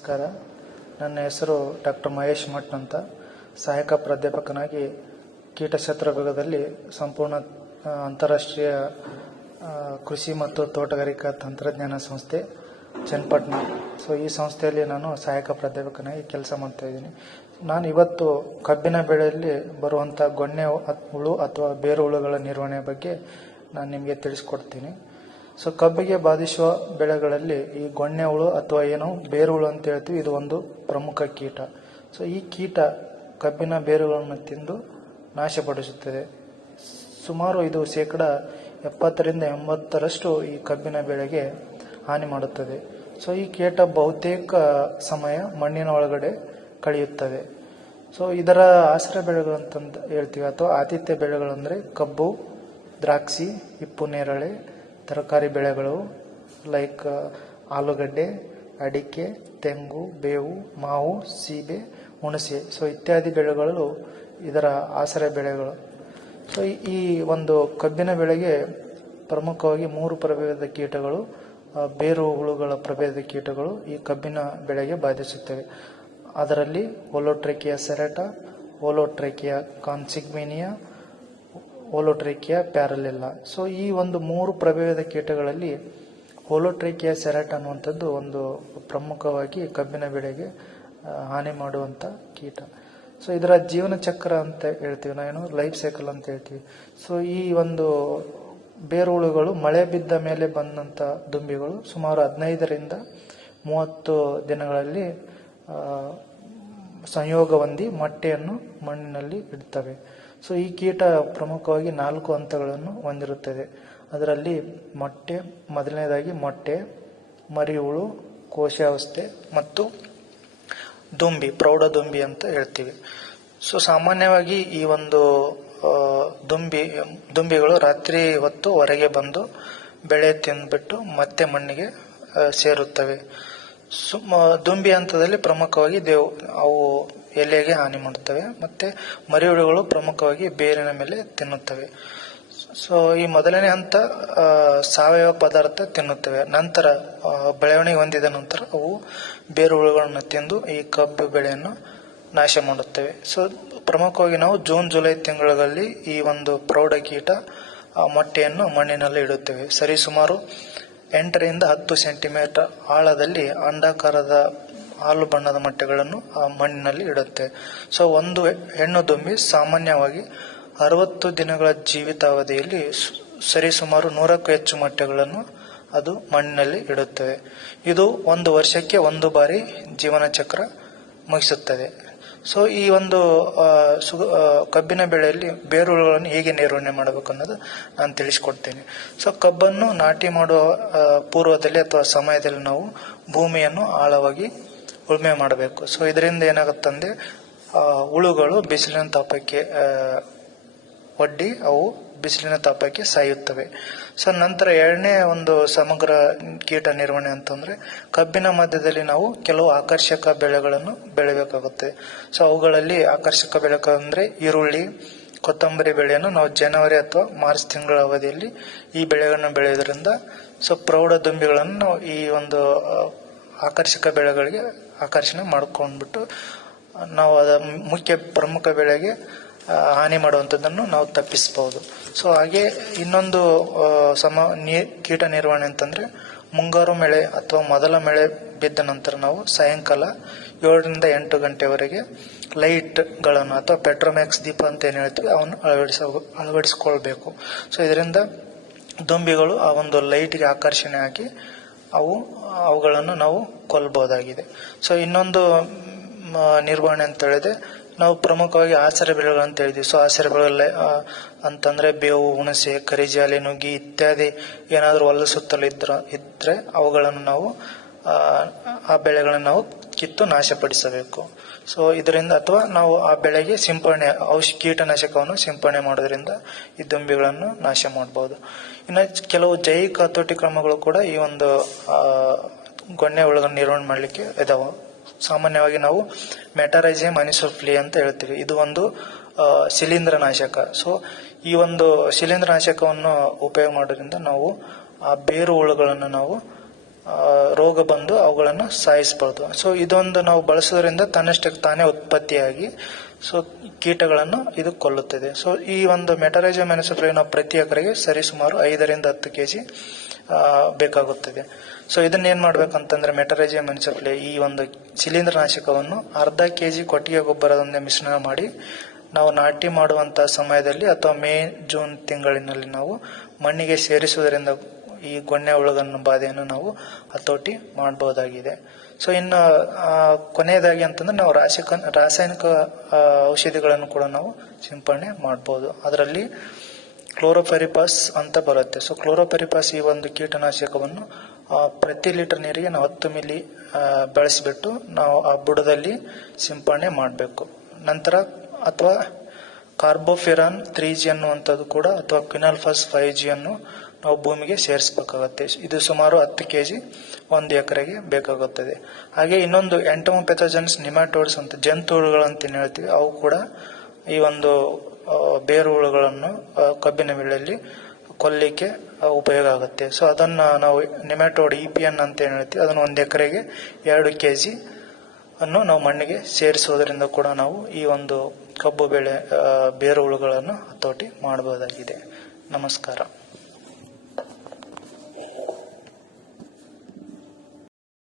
ನಮಸ್ಕಾರ. ನನ್ನ ಹೆಸರು ಡಾಕ್ಟರ್ ಮಹೇಶ್ ಮಠ್ ಅಂತ. ಸಹಾಯಕ ಪ್ರಾಧ್ಯಾಪಕನಾಗಿ ಕೀಟಶಾಸ್ತ್ರ ವಿಭಾಗದಲ್ಲಿ ಸಂಪೂರ್ಣ ಅಂತಾರಾಷ್ಟ್ರೀಯ ಕೃಷಿ ಮತ್ತು ತೋಟಗಾರಿಕಾ ತಂತ್ರಜ್ಞಾನ ಸಂಸ್ಥೆ ಚನ್ನಪಟ್ಟಣ. ಈ ಸಂಸ್ಥೆಯಲ್ಲಿ ನಾನು ಸಹಾಯಕ ಪ್ರಾಧ್ಯಾಪಕನಾಗಿ ಕೆಲಸ ಮಾಡ್ತಾ ಇದ್ದೀನಿ. ನಾನು ಇವತ್ತು ಕಬ್ಬಿನ ಬೆಳೆಯಲ್ಲಿ ಬರುವಂಥ ಗೊಣ್ಣೆ ಹುಳು ಅಥವಾ ಬೇರು ಹುಳುಗಳ ನಿರ್ವಹಣೆ ಬಗ್ಗೆ ನಾನು ನಿಮಗೆ ತಿಳಿಸ್ಕೊಡ್ತೀನಿ. ಕಬ್ಬಿಗೆ ಬಾಧಿಸುವ ಬೆಳೆಗಳಲ್ಲಿ ಈ ಗೊಣ್ಣೆ ಹುಳು ಅಥವಾ ಏನು ಬೇರು ಹುಳು ಅಂತ ಹೇಳ್ತೀವಿ, ಇದು ಒಂದು ಪ್ರಮುಖ ಕೀಟ. ಈ ಕೀಟ ಕಬ್ಬಿನ ಬೇರುಗಳನ್ನು ತಿಂದು ನಾಶಪಡಿಸುತ್ತದೆ. ಸುಮಾರು ಇದು 70-80% ಈ ಕಬ್ಬಿನ ಬೆಳೆಗೆ ಹಾನಿ ಮಾಡುತ್ತದೆ. ಈ ಕೀಟ ಬಹುತೇಕ ಸಮಯ ಮಣ್ಣಿನ ಒಳಗಡೆ ಕಳೆಯುತ್ತದೆ. ಇದರ ಆಶ್ರಯ ಬೆಳೆಗಳು ಅಂತಂದು ಹೇಳ್ತೀವಿ ಅಥವಾ ಆತಿಥ್ಯ ಬೆಳೆಗಳಂದರೆ ಕಬ್ಬು, ದ್ರಾಕ್ಷಿ, ಹಿಪ್ಪು ನೇರಳೆ, ತರಕಾರಿ ಬೆಳೆಗಳು ಲೈಕ್ ಆಲೂಗಡ್ಡೆ, ಅಡಿಕೆ, ತೆಂಗು, ಬೇವು, ಮಾವು, ಸೀಬೆ, ಹುಣಸೆ ಇತ್ಯಾದಿ ಬೆಳೆಗಳು ಇದರ ಆಶ್ರಯ ಬೆಳೆಗಳು. ಈ ಒಂದು ಕಬ್ಬಿನ ಬೆಳೆಗೆ ಪ್ರಮುಖವಾಗಿ 3 ಪ್ರಭೇದದ ಕೀಟಗಳು, ಬೇರು ಹುಳುಗಳ ಪ್ರಭೇದದ ಕೀಟಗಳು ಈ ಕಬ್ಬಿನ ಬೆಳೆಗೆ ಬಾಧಿಸುತ್ತವೆ. ಅದರಲ್ಲಿ ಹೋಲೋಟ್ರೇಕಿಯಾ ಸೆರೆಟಾ, ಹೋಲೋಟ್ರೇಕಿಯಾ ಕಾನ್ಸಿಗ್ಮೇನಿಯಾ, ಹೋಲೋಟ್ರೇಕಿಯಾ ಪ್ಯಾರಲೆಲ್ಲ. ಈ ಒಂದು 3 ಪ್ರಭೇದದ ಕೀಟಗಳಲ್ಲಿ ಹೋಲೋಟ್ರೇಕಿಯಾ ಸೆರೆಟಾ ಅನ್ನುವಂಥದ್ದು ಒಂದು ಪ್ರಮುಖವಾಗಿ ಕಬ್ಬಿನ ಬೆಳೆಗೆ ಹಾನಿ ಮಾಡುವಂಥ ಕೀಟ. ಇದರ ಜೀವನ ಚಕ್ರ ಅಂತ ಹೇಳ್ತೀವಿ, ನಾವೇನು ಲೈಫ್ ಸೈಕಲ್ ಅಂತ ಹೇಳ್ತೀವಿ. ಈ ಒಂದು ಬೇರು ಹುಳುಗಳು ಮಳೆ ಬಿದ್ದ ಮೇಲೆ ಬಂದಂಥ ದುಂಬಿಗಳು ಸುಮಾರು 15-30 ದಿನಗಳಲ್ಲಿ ಸಂಯೋಗ ಹೊಂದಿ ಮೊಟ್ಟೆಯನ್ನು ಮಣ್ಣಿನಲ್ಲಿ ಇಡ್ತವೆ. ಈ ಕೀಟ ಪ್ರಮುಖವಾಗಿ 4 ಹಂತಗಳನ್ನು ಹೊಂದಿರುತ್ತದೆ. ಅದರಲ್ಲಿ ಮೊದಲನೇದಾಗಿ ಮೊಟ್ಟೆ, ಮರಿಹುಳು, ಕೋಶಾವಸ್ಥೆ ಮತ್ತು ದುಂಬಿ, ಪ್ರೌಢ ದುಂಬಿ ಅಂತ ಹೇಳ್ತೀವಿ. ಸಾಮಾನ್ಯವಾಗಿ ಈ ಒಂದು ದುಂಬಿಗಳು ರಾತ್ರಿ ಹೊತ್ತು ಹೊರಗೆ ಬಂದು ಬೆಳೆ ತಿಂದ್ಬಿಟ್ಟು ಮತ್ತೆ ಮಣ್ಣಿಗೆ ಸೇರುತ್ತವೆ. ದುಂಬಿ ಹಂತದಲ್ಲಿ ಪ್ರಮುಖವಾಗಿ ಅವು ಎಲೆಗೆ ಹಾನಿ ಮಾಡುತ್ತವೆ. ಮತ್ತೆ ಮರಿಹುಳುಗಳು ಪ್ರಮುಖವಾಗಿ ಬೇರಿನ ಮೇಲೆ ತಿನ್ನುತ್ತವೆ. ಈ ಮೊದಲನೇ ಹಂತ ಸಾವಯವ ಪದಾರ್ಥ ತಿನ್ನುತ್ತವೆ. ನಂತರ ಬೆಳವಣಿಗೆ ಹೊಂದಿದ ನಂತರ ಅವು ಬೇರು ಹುಳುಗಳನ್ನು ತಿಂದು ಈ ಕಬ್ಬು ಬೆಳೆಯನ್ನು ನಾಶ ಮಾಡುತ್ತವೆ. ಪ್ರಮುಖವಾಗಿ ನಾವು ಜೂನ್-ಜುಲೈ ತಿಂಗಳಲ್ಲಿ ಈ ಒಂದು ಪ್ರೌಢ ಕೀಟ ಮೊಟ್ಟೆಯನ್ನು ಮಣ್ಣಿನಲ್ಲಿ ಇಡುತ್ತೇವೆ. ಸರಿಸುಮಾರು 8-10 ಸೆಂಟಿಮೀಟರ್ ಆಳದಲ್ಲಿ ಅಂಡಾಕಾರದ ಹಾಲು ಬಣ್ಣದ ಮೊಟ್ಟೆಗಳನ್ನು ಆ ಮಣ್ಣಿನಲ್ಲಿ ಇಡುತ್ತೆ. ಒಂದು ಹೆಣ್ಣು ದುಂಬಿ ಸಾಮಾನ್ಯವಾಗಿ 60 ದಿನಗಳ ಜೀವಿತಾವಧಿಯಲ್ಲಿ ಸರಿಸುಮಾರು 100ಕ್ಕೂ ಹೆಚ್ಚು ಮೊಟ್ಟೆಗಳನ್ನು ಅದು ಮಣ್ಣಿನಲ್ಲಿ ಇಡುತ್ತದೆ. ಇದು 1 ವರ್ಷಕ್ಕೆ 1 ಬಾರಿ ಜೀವನ ಚಕ್ರ ಮುಗಿಸುತ್ತದೆ. ಈ ಒಂದು ಕಬ್ಬಿನ ಬೆಳೆಯಲ್ಲಿ ಬೇರುಗಳನ್ನು ಹೇಗೆ ನಿರ್ವಹಣೆ ಮಾಡಬೇಕು ಅನ್ನೋದು ನಾನು ತಿಳಿಸ್ಕೊಡ್ತೇನೆ. ಕಬ್ಬನ್ನು ನಾಟಿ ಮಾಡುವ ಪೂರ್ವದಲ್ಲಿ ಅಥವಾ ಸಮಯದಲ್ಲಿ ನಾವು ಭೂಮಿಯನ್ನು ಆಳವಾಗಿ ಉಳುಮೆ ಮಾಡಬೇಕು. ಇದರಿಂದ ಏನಾಗುತ್ತಂದ್ರೆ ಹುಳುಗಳು ಬಿಸಿಲಿನ ತಾಪಕ್ಕೆ ಒಡ್ಡಿ ಅವು ಬಿಸಿಲಿನ ತಾಪಕ್ಕೆ ಸಾಯುತ್ತವೆ. ನಂತರ ಎರಡನೇ ಒಂದು ಸಮಗ್ರ ಕೀಟ ನಿರ್ವಹಣೆ ಅಂತಂದ್ರೆ ಕಬ್ಬಿನ ಮಧ್ಯದಲ್ಲಿ ನಾವು ಕೆಲವು ಆಕರ್ಷಕ ಬೆಳೆಗಳನ್ನು ಬೆಳಿಬೇಕಾಗುತ್ತೆ. ಅವುಗಳಲ್ಲಿ ಆಕರ್ಷಕ ಬೆಳೆಗಳಂದ್ರೆ ಈರುಳ್ಳಿ, ಕೊತ್ತಂಬರಿ ಬೆಳೆಯನ್ನು ನಾವು ಜನವರಿ ಅಥವಾ ಮಾರ್ಚ್ ತಿಂಗಳ ಅವಧಿಯಲ್ಲಿ ಈ ಬೆಳೆಗಳನ್ನು ಬೆಳೆಯೋದ್ರಿಂದ ಪ್ರೌಢ ದುಂಬಿಗಳನ್ನು ನಾವು ಈ ಒಂದು ಆಕರ್ಷಕ ಬೆಳೆಗಳಿಗೆ ಆಕರ್ಷಣೆ ಮಾಡ್ಕೊಂಡ್ಬಿಟ್ಟು ನಾವು ಪ್ರಮುಖ ಬೆಳೆಗೆ ಹಾನಿ ಮಾಡುವಂಥದ್ದನ್ನು ನಾವು ತಪ್ಪಿಸಬಹುದು. ಹಾಗೆ ಇನ್ನೊಂದು ಕೀಟ ನಿರ್ವಹಣೆ ಅಂತಂದ್ರೆ ಮುಂಗಾರು ಮಳೆ ಅಥವಾ ಮೊದಲ ಮಳೆ ಬಿದ್ದ ನಂತರ ನಾವು ಸಾಯಂಕಾಲ 7-8 ಗಂಟೆವರೆಗೆ ಲೈಟ್ಗಳನ್ನು ಅಥವಾ ಪೆಟ್ರೋಮ್ಯಾಕ್ಸ್ ದೀಪ ಅಂತ ಏನ್ ಹೇಳ್ತೀವಿ ಅವನ್ನು ಅಳವಡಿಸಿಕೊಳ್ಬೇಕು. ಇದರಿಂದ ದುಂಬಿಗಳು ಆ ಒಂದು ಲೈಟ್ಗೆ ಆಕರ್ಷಣೆ ಆಗಿ ಅವುಗಳನ್ನು ನಾವು ಕೊಲ್ಲಬಹುದಾಗಿದೆ. ಇನ್ನೊಂದು ನಿರ್ವಹಣೆ ಅಂತ ಹೇಳಿದ್ರೆ ನಾವು ಪ್ರಮುಖವಾಗಿ ಆಸರೆ ಬೆಳೆಗಳು ಅಂತ ಹೇಳಿದ್ವಿ. ಆಸರೆ ಬೆಳೆಗಳ ಅಂತಂದ್ರೆ ಬೇವು, ಹುಣಸೆ, ಕರಿಜಾಲಿ, ನುಗ್ಗಿ ಇತ್ಯಾದಿ ಏನಾದ್ರೂ ಹೊಲ ಸುತ್ತಲೂ ಇದ್ರೆ ಅವುಗಳನ್ನು ನಾವು ಆ ಬೆಳೆಗಳನ್ನು ನಾವು ಕಿತ್ತು ನಾಶಪಡಿಸಬೇಕು. ಇದರಿಂದ ಅಥವಾ ನಾವು ಆ ಬೆಳೆಗೆ ಸಿಂಪರಣೆ ಕೀಟನಾಶಕವನ್ನು ಸಿಂಪರಣೆ ಮಾಡೋದ್ರಿಂದ ಈ ದುಂಬಿಗಳನ್ನು ನಾಶ ಮಾಡಬಹುದು. ಇನ್ನು ಕೆಲವು ಜೈವಿಕ ಹತೋಟಿ ಕ್ರಮಗಳು ಕೂಡ ಈ ಒಂದು ಗೊಣ್ಣೆ ಹುಳುಗಳನ್ನು ನಿರ್ವಹಣೆ ಮಾಡಲಿಕ್ಕೆ ಇದಾವೆ. ಸಾಮಾನ್ಯವಾಗಿ ನಾವು ಮೆಟಾರೈಸಿಯಂ ಅನಿಸೋಫ್ಲಿ ಅಂತ ಹೇಳ್ತೀವಿ. ಇದು ಒಂದು ಶಿಲೀಂಧ್ರನಾಶಕ. ಈ ಒಂದು ಶಿಲೀಂಧ್ರನಾಶಕವನ್ನು ಉಪಯೋಗ ಮಾಡೋದ್ರಿಂದ ನಾವು ಆ ಬೇರು ಹುಳುಗಳನ್ನು ನಾವು ರೋಗ ಬಂದು ಅವುಗಳನ್ನು ಸಾಯಿಸಬಹುದು. ಸೊ ಇದೊಂದು ನಾವು ಬಳಸೋದ್ರಿಂದ ತನ್ನಷ್ಟಕ್ಕೆ ತಾನೇ ಉತ್ಪತ್ತಿಯಾಗಿ ಸೊ ಕೀಟಗಳನ್ನು ಇದು ಕೊಲ್ಲುತ್ತದೆ. ಸೊ ಈ ಒಂದು ಮೆಟರೈಜಾ ಮೆಣಸುಪ್ರೇ ನಾವು ಪ್ರತಿ ಎಕರೆಗೆ ಸರಿಸುಮಾರು 5ರಿಂದ 10 ಕೆಜಿ ಬೇಕಾಗುತ್ತದೆ. ಸೊ ಇದನ್ನ ಏನ್ ಮಾಡ್ಬೇಕಂತಂದ್ರೆ ಮೆಟರೈಜಾ ಮೆಣಸುಪ್ರೇ ಈ ಒಂದು ಶಿಲೀಂಧ್ರನಾಶಕವನ್ನು ಅರ್ಧ ಕೆಜಿ ಕೊಟ್ಟಿಗೆ ಗೊಬ್ಬರದೊಂದಿಗೆ ಮಿಶ್ರಣ ಮಾಡಿ ನಾವು ನಾಟಿ ಮಾಡುವಂತಹ ಸಮಯದಲ್ಲಿ ಅಥವಾ ಮೇ ಜೂನ್ ತಿಂಗಳಿನಲ್ಲಿ ನಾವು ಮಣ್ಣಿಗೆ ಸೇರಿಸುವುದರಿಂದ ಈ ಗೊಣ್ಣೆ ಹುಳುಗನ್ನ ಬಾಧೆಯನ್ನು ನಾವು ಹತೋಟಿ ಮಾಡಬಹುದಾಗಿದೆ. ಸೊ ಇನ್ನು ಕೊನೆಯದಾಗಿ ಅಂತಂದ್ರೆ ನಾವು ರಾಸಾಯನಿಕ ಔಷಧಿಗಳನ್ನು ಕೂಡ ನಾವು ಸಿಂಪಡಣೆ ಮಾಡಬಹುದು. ಅದರಲ್ಲಿ ಕ್ಲೋರೋಪರಿಪಾಸ್ ಅಂತ ಬರುತ್ತೆ. ಸೊ ಕ್ಲೋರೋಪರಿಪಾಸ್ ಈ ಒಂದು ಕೀಟನಾಶಕವನ್ನು ಪ್ರತಿ ಲೀಟರ್ ನೀರಿಗೆ ನಾವು 10 ಮಿಲಿ ಬೆಳೆಸಿಬಿಟ್ಟು ನಾವು ಆ ಬುಡದಲ್ಲಿ ಸಿಂಪಡಣೆ ಮಾಡಬೇಕು. ನಂತರ ಅಥವಾ ಕಾರ್ಬೋಫಿರಾನ್ 3G ಅನ್ನುವಂಥದ್ದು ಕೂಡ ಅಥವಾ ಕ್ವಿನಾಲ್ಫಾಸ್ 5G ಅನ್ನು ನಾವು ಭೂಮಿಗೆ ಸೇರಿಸಬೇಕಾಗುತ್ತೆ. ಇದು ಸುಮಾರು 10 ಕೆಜಿ 1 ಎಕರೆಗೆ ಬೇಕಾಗುತ್ತದೆ. ಹಾಗೆ ಇನ್ನೊಂದು ಎಂಟೋಮೋಪೆಥೋಜನ್ಸ್ ನಿಮ್ಯಾಟೋಡ್ಸ್ ಅಂತ ಜಂತು ಹುಳುಗಳು ಅಂತ ಹೇಳ್ತೀವಿ, ಅವು ಕೂಡ ಈ ಒಂದು ಬೇರು ಹುಳುಗಳನ್ನು ಕಬ್ಬಿನ ಬೆಳೆಯಲ್ಲಿ ಕೊಲ್ಲಿಕ್ಕೆ ಉಪಯೋಗ ಆಗುತ್ತೆ. ಸೊ ಅದನ್ನ ನಾವು ನಿಮ್ಯಾಟೋಡ್ EPN ಅಂತ ಹೇಳ್ತೀವಿ, ಅದನ್ನು 1 ಎಕರೆಗೆ 2 ಕೆಜಿ ಅನ್ನು ನಾವು ಮಣ್ಣಿಗೆ ಸೇರಿಸುವುದರಿಂದ ಕೂಡ ನಾವು ಈ ಒಂದು ಕಬ್ಬು ಬೆಳೆ ಬೇರು ಹುಳುಗಳನ್ನು ಹತೋಟಿ ಮಾಡಬಹುದಾಗಿದೆ. ನಮಸ್ಕಾರ.